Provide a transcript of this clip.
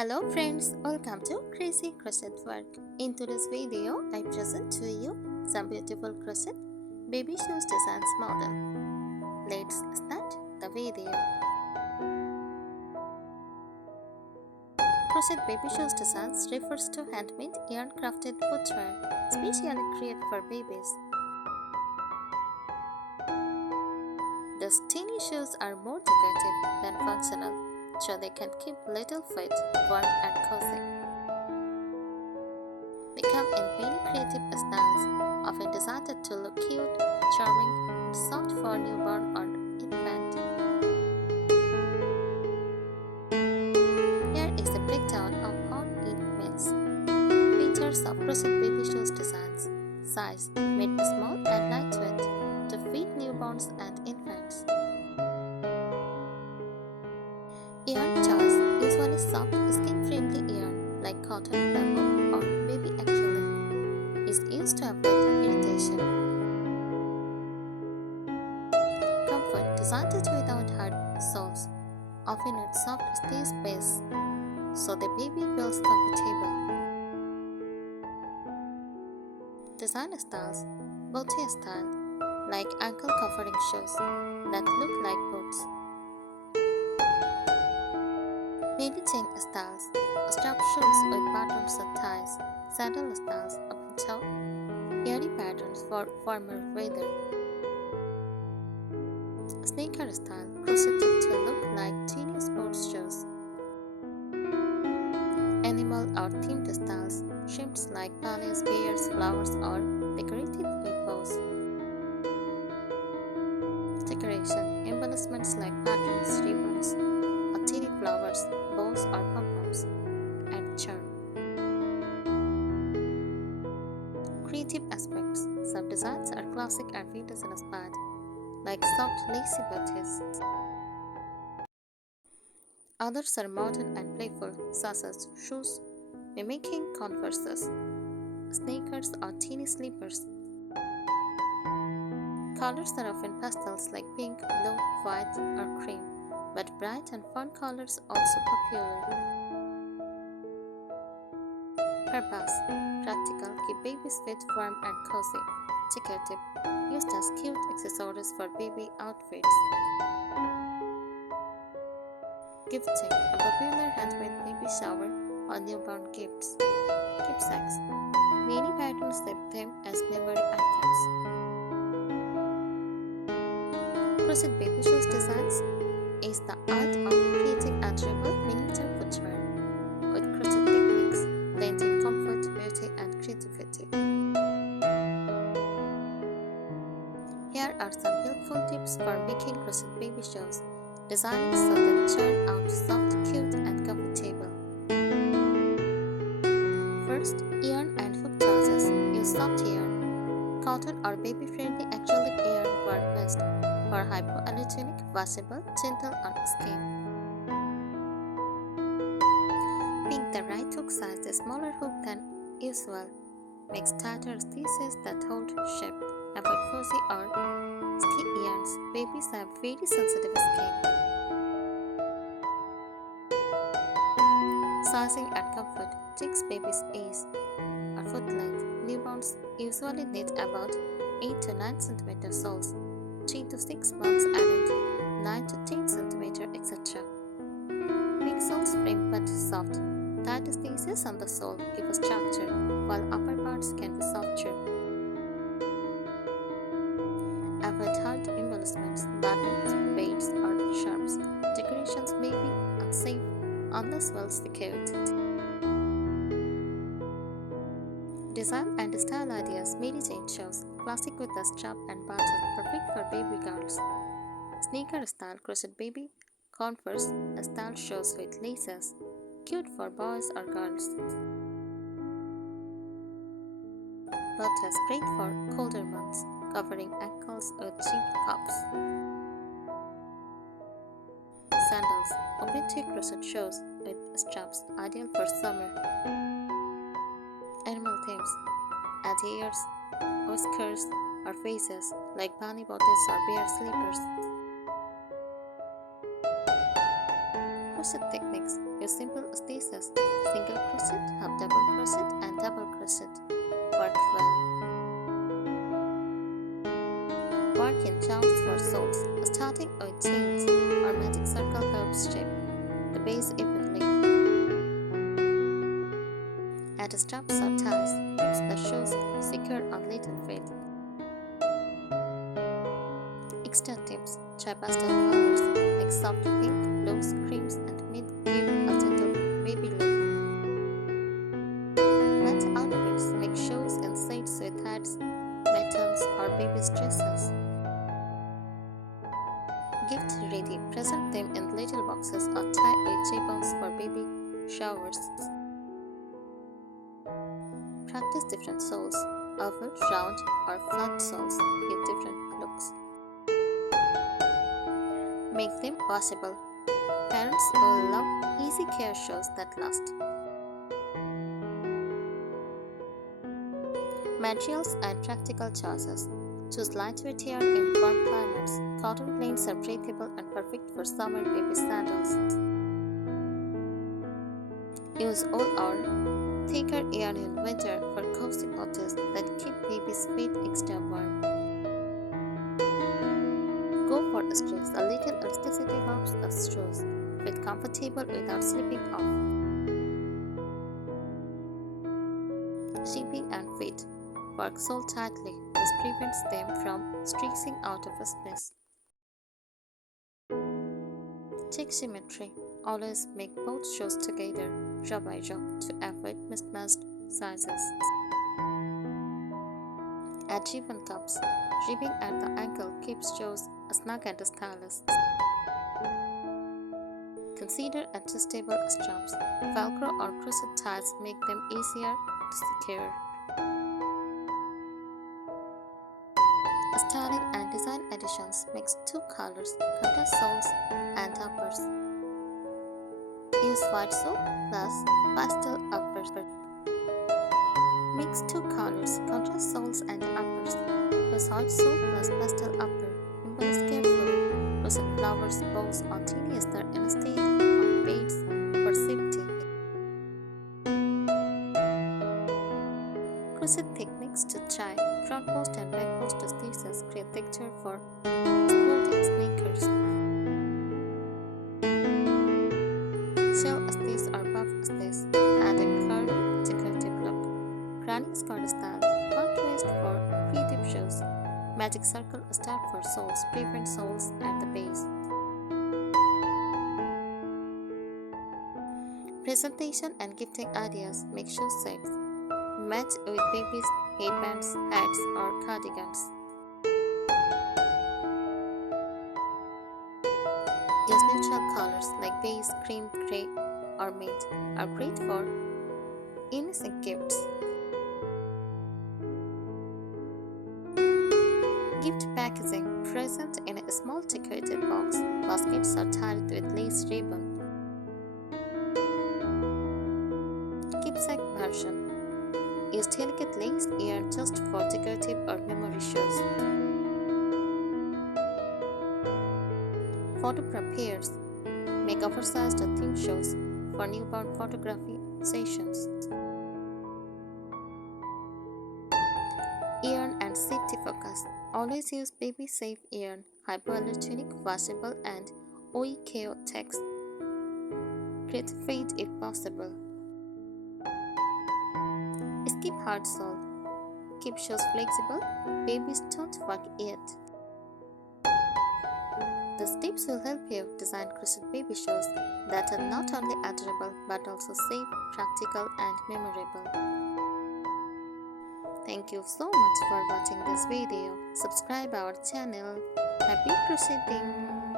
Hello friends, welcome to Crazy Crochet Work. In today's video, I present to you some beautiful crochet baby shoes designs model. Let's start the video. Crochet baby shoes designs refers to handmade yarn crafted footwear, specially created for babies. These teeny shoes are more decorative than functional, so they can keep little feet warm and cozy. They come in many creative styles, often designed to look cute, charming, and soft for newborn or infant. Here is a breakdown of how it means. Features of crochet baby shoes designs. Size: made small and lightweight to fit newborns and infants. Yarn choice: usually soft, skin-friendly yarn like cotton, bamboo, or baby acrylic is used to avoid irritation. Comfort: designed without hard soles, often with soft stitch base, so the baby feels comfortable. Design styles: booty style, like ankle covering shoes that look like boots. Lady chain styles, strap shoes with buttons and ties. Sandal styles, open toe, airy patterns for warmer weather. Sneaker style, crocheted to look like teeny sports shoes. Animal or themed styles, shapes like bunnies, bears, flowers, or decorated with bows. Decoration, embellishments like patterns, ribbons, or teeny flowers, bows, or pom-poms, and charm. Creative aspects. Some designs are classic and vintage inspired, like soft lacy booties. Others are modern and playful, such as shoes mimicking Converses, sneakers, or teeny slippers. Colors are often pastels like pink, blue, white, or cream, but bright and fun colors also popular. Purpose: practical, keep baby's feet warm and cozy. Decorative, used as cute accessories for baby outfits. Gifting, a popular handmade baby shower or newborn gifts. Keepsakes, many patterns save them as memory items. Crochet baby shoes designs is the art of creating adorable miniature footwear with crochet techniques blending comfort, beauty, and creativity. Here are some helpful tips for making crochet baby shoes designed so they turn out soft, cute, and comfortable. First, yarn and hook choices. Use soft yarn. Cotton or baby-friendly acrylic yarn work best for hypoallergenic, washable, gentle on skin. Pick the right hook size, a smaller hook than usual. Makes tighter stitches that hold shape. Avoid fuzzy or sticky yarns. Babies have very sensitive skin. Sizing and comfort. Chicks babies' age or foot length. Newborns usually need about 8 to 9 cm soles. 3 to 6 months and 9 to 10 cm, etc. Big soles frame but soft. Tight stitches on the sole give a structure, while upper parts can be softer. Avoid hard embellishments, buttons, beads, or sharps. Decorations may be unsafe unless well secured. Design and style ideas. Mary Jane shoes, classic with a strap and button, perfect for baby girls. Sneaker style crochet baby Converse style shoes with laces, cute for boys or girls. Booties great for colder months, covering ankles with cheap cuffs. Sandals, open toe crochet shoes with straps, ideal for summer. Animal themes: add ears, whiskers, or faces like bunny bodies or bear slippers. crochet techniques. Use simple stitches, single crochet, half double crochet and double crochet. Work well. Work in charms for soles, starting with chains or magic circle helps shape the base evenly. Add straps or ties, keeps the shoes secure on little feet. Extra tips: try pastel colors like soft pink, blues, creams, and mint give a gentle baby look. Matte outfits make shoes in shades with hats, buttons, or baby's dresses. Gift ready, present them in little boxes or tie with ribbons for baby showers. Practice different soles, oval, round, or flat soles with different looks. Make them washable. Parents will love easy care shows that last. Materials and practical choices. Choose lightweight yarn in warm climates. Cotton plains are breathable and perfect for summer baby sandals. Use wool or thicker yarn in winter for cozy bodies that keep baby's feet extra warm. Go for strays. A little elasticity helps the shoes feel comfortable without slipping off. Shipping and fit. Work sole tightly. This prevents them from stretching out of space. Check symmetry. Always make both shoes together, row by row, to avoid mismatched sizes. Add ribbon cups. Ribbing at the ankle keeps shoes snug and stylish. Consider adjustable straps. Velcro or crochet ties make them easier to secure. Styling and design additions: mix 2 colors, contrast soles and uppers. Use white sole plus pastel uppers. Mix 2 colors, contrast soles and uppers. Use white sole plus pastel upper. Embellish carefully. Crochet flowers, bows, or teeny star instead of beads for safety. Crochet techniques to try. Front post and back post stitches create texture for sporty sneakers. Shell stitch or buff stitch add a curvy, decorative look. Granny skirt style, fun twist for creative shoes. Magic circle star for soles, prevent soles at the base. Presentation and gifting ideas: make shoe sets. Match with babies' headbands, hats, or cardigans. Use neutral colors like beige, cream, grey, or mint are great for innocent gifts. Gift packaging: present in a small decorated box. Baskets are tied with lace ribbon. Keepsake version: use delicate lace yarn just for decorative or memory shows. Photograph pairs: make oversized or theme shows for newborn photography sessions. Yarn and safety focus: always use baby safe yarn, hypoallergenic, washable, and OEKO text. Create fade if possible. Skip hard sole. Keep shoes flexible. Babies don't work yet. These tips will help you design crochet baby shoes that are not only adorable but also safe, practical, and memorable. Thank you so much for watching this video. Subscribe our channel. Happy crocheting!